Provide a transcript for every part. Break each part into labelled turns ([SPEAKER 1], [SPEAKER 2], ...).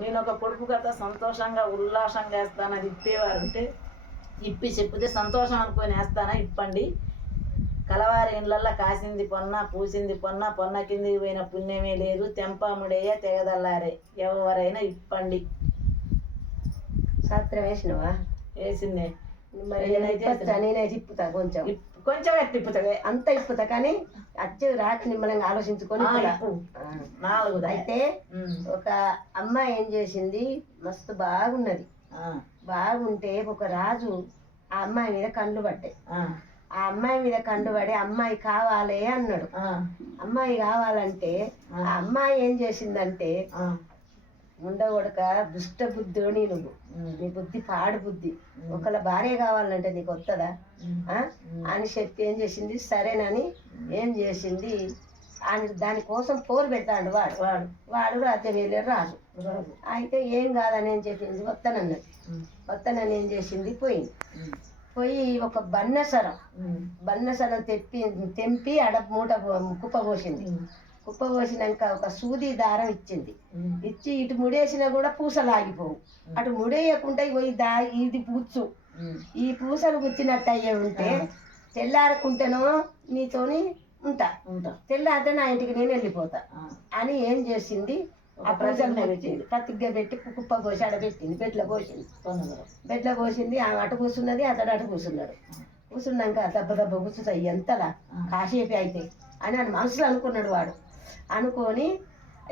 [SPEAKER 1] నేను ఒక కొడుకు కథ సంతోషంగా ఉల్లాసంగా వేస్తానని ఇప్పేవారు ఉంటే ఇప్పి చెప్తే సంతోషం అనుకొని వేస్తానా? ఇప్పండి. కలవారి ఇండ్లల్లో కాసింది పొన్న పూసింది పొన్న పొన్న కిందికి పోయిన పుణ్యమే లేదు. తెంపాముడేయ తెగదల్లారే. ఎవరైనా ఇప్పండి.
[SPEAKER 2] శాస్త్రం వేసినవా?
[SPEAKER 1] వేసిందే.
[SPEAKER 2] మరి
[SPEAKER 1] నేనైతే
[SPEAKER 2] ఇప్పుతా కొంచెం.
[SPEAKER 1] కొంచెం ఎట్టిప్పుతుంది
[SPEAKER 2] అంత ఇప్పుతా కానీ అచ్చి రాత్రి నిమ్మలంగా ఆలోచించుకొని.
[SPEAKER 1] నాలుగు
[SPEAKER 2] అయితే. ఒక అమ్మాయి ఏం చేసింది మస్తు బాగున్నది. బాగుంటే ఒక రాజు ఆ అమ్మాయి మీద కండ్లు పడ్డాయి.
[SPEAKER 1] ఆ,
[SPEAKER 2] అమ్మాయి మీద కండు పడి అమ్మాయి కావాలి అన్నాడు. అమ్మాయి కావాలంటే ఆ. అమ్మాయి ఏం చేసిందంటే ఉండగొడక దుష్ట బుద్ధి నువ్వు. నీ బుద్ధి పాడు బుద్ధి. ఒకళ్ళ భార్య కావాలంటే నీకు వస్తుందా? అని చెప్పి ఏం చేసింది? సరేనని ఏం చేసింది? ఆయన దానికోసం పోరు పెడతాడు వాడు.
[SPEAKER 1] వాడు.
[SPEAKER 2] వాడు రాజ్యం వెళ్ళారు రాజు. అయితే ఏం కాదని ఏం చెప్పింది? వస్తానన్నది వస్తానని ఏం చేసింది? పోయింది. పోయి ఒక బన్నసరం. బన్నసరం తెప్పి తెంపి అడ మూట కుప్ప పోసింది. కుప్ప పోసినాక ఒక సూది దారం ఇచ్చింది. ఇచ్చి ఇటు ముడేసినా కూడా పూసలు ఆగిపోవు అటు ముడేయకుండా ఈ దా ఇది పూచు
[SPEAKER 1] ఉమ్,
[SPEAKER 2] ఈ పూసలు గుచ్చినట్టు అయ్యే ఉంటే తెల్లారకుంటేనో నీతోని ఉంటా.
[SPEAKER 1] ఉంటా.
[SPEAKER 2] తెల్లారితే నా ఇంటికి నేను వెళ్ళిపోతా. అని ఏం చేసింది? ఆ
[SPEAKER 1] ఒక
[SPEAKER 2] పూసలు
[SPEAKER 1] ప్రతిజ్ఞ
[SPEAKER 2] పెట్టింది. ప్రతిజ్ఞ పెట్టి కుప్ప పోసి ఆడ పెట్టింది. బెడ్ల పోసింది. బెడ్ల పోసింది. ఆమె అటు కూర్చున్నది అతడు అటు కూర్చున్నాడు కూర్చున్నాక దెబ్బ దెబ్బ కూర్చుతాయి ఎంతలా? కాసేపే అయితే అని అని మనసులో అనుకున్నాడు వాడు. అనుకొని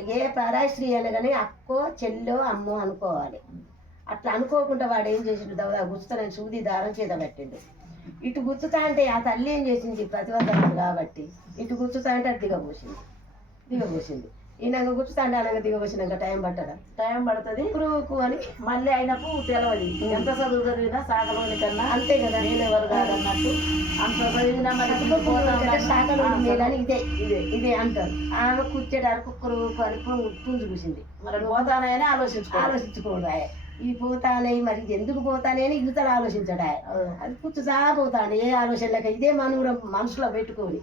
[SPEAKER 2] ఏ పరాశ్రీ స్త్రీ అనగానే అక్కో చెల్లో అమ్మో అనుకోవాలి. అట్లా అనుకోకుండా వాడు ఏం చేసిండు? దవదా గుచ్చుతానని సూది దారం చేత పెట్టిండు. ఇటు గుచ్చుతా అంటే ఆ తల్లి ఏం చేసింది? ప్రతిబంధకుడు కాబట్టి. ఇటు గుచ్చుతా అంటే అది దిగబోసింది. దిగబోసింది. ఈయనగా గుచ్చుతా అంటే అనగా దిగబోసినాక టైం పట్టదా?
[SPEAKER 1] టైం పడుతుంది.
[SPEAKER 2] కురుకు అని
[SPEAKER 1] మళ్ళీ అయినప్పుడు తెలియదు ఎంత చదువు చదివినా సాగలోని కన్నా
[SPEAKER 2] అంతే కదా.
[SPEAKER 1] నేను ఎవరు కాదన్నట్టు. అంత చదివినా మరి
[SPEAKER 2] శాఖలు
[SPEAKER 1] కన్నా-
[SPEAKER 2] మేలని ఇదే
[SPEAKER 1] ఇదే.
[SPEAKER 2] ఇదే అంటారు. ఆమె కూర్చేటారు కుక్కరు అని పుంజు కూసింది.
[SPEAKER 1] మరి పోతానని ఆలోచించుకోవాలి
[SPEAKER 2] ఆలోచించుకోడా ఈ పోతానే మరి ఎందుకు పోతానే అని యువతలు ఆలోచించడా అది కూర్చుతా పోతాను ఏ ఆలోచన లేక ఇదే మనూరం మనసులో పెట్టుకొని.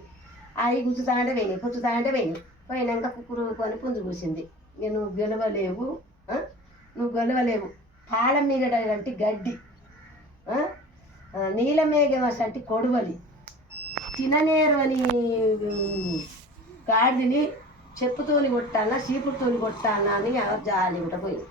[SPEAKER 2] అవి కూర్చుతా అంటే వేయి కూర్చుతా అంటే వేయి పోయినాక కుక్కరు కొని పుంజు కూసింది నేను నువ్వు గెలవలేవు నువ్వు గెలవలేవు. పాల మీద అంటే గడ్డి ఆ? అంటే కొడవలి. తిననేరు అని ఉమ్, గాడిదని చెప్పుతోని కొట్టాలా చీపుడుతోని కొట్టాలా అని జాలి పోయింది.